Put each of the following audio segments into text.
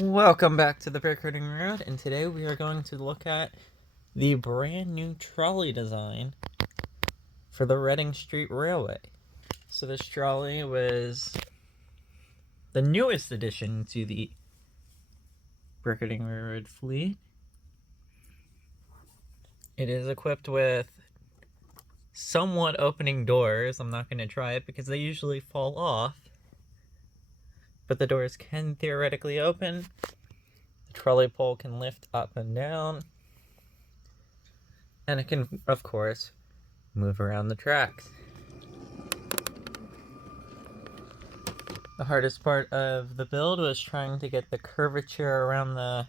Welcome back to the Brickheading Road, and today we are going to look at the brand new trolley design for the Reading Street Railway. So this trolley was the newest addition to the Brickheading Railroad fleet. It is equipped with somewhat opening doors. I'm not going to try it because they usually fall off, but the doors can theoretically open. The trolley pole can lift up and down, and it can, of course, move around the tracks. The hardest part of the build was trying to get the curvature around the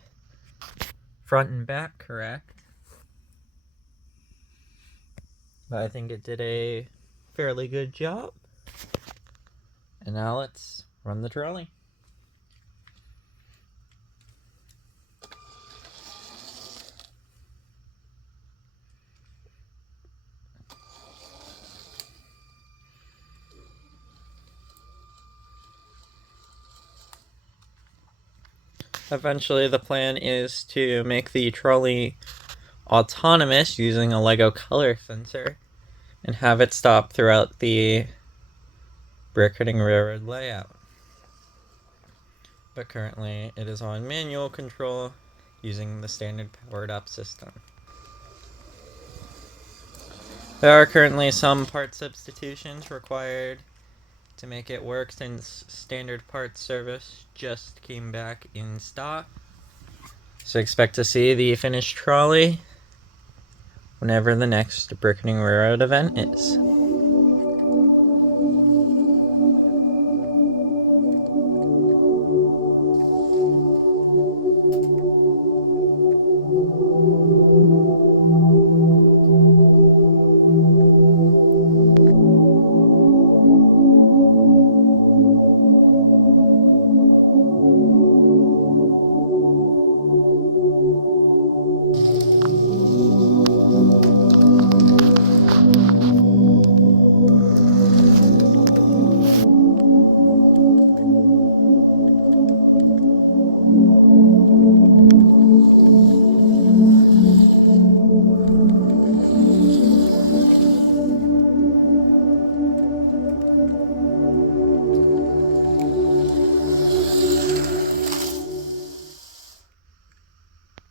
front and back correct. But I think it did a fairly good job. And now let's run the trolley. Eventually the plan is to make the trolley autonomous using a Lego color sensor and have it stop throughout the Brickheading Railroad layout. But currently it is on manual control using the standard powered up system. There are currently some part substitutions required to make it work since standard parts service just came back in stock. So expect to see the finished trolley whenever the next Brickheading Railroad event is.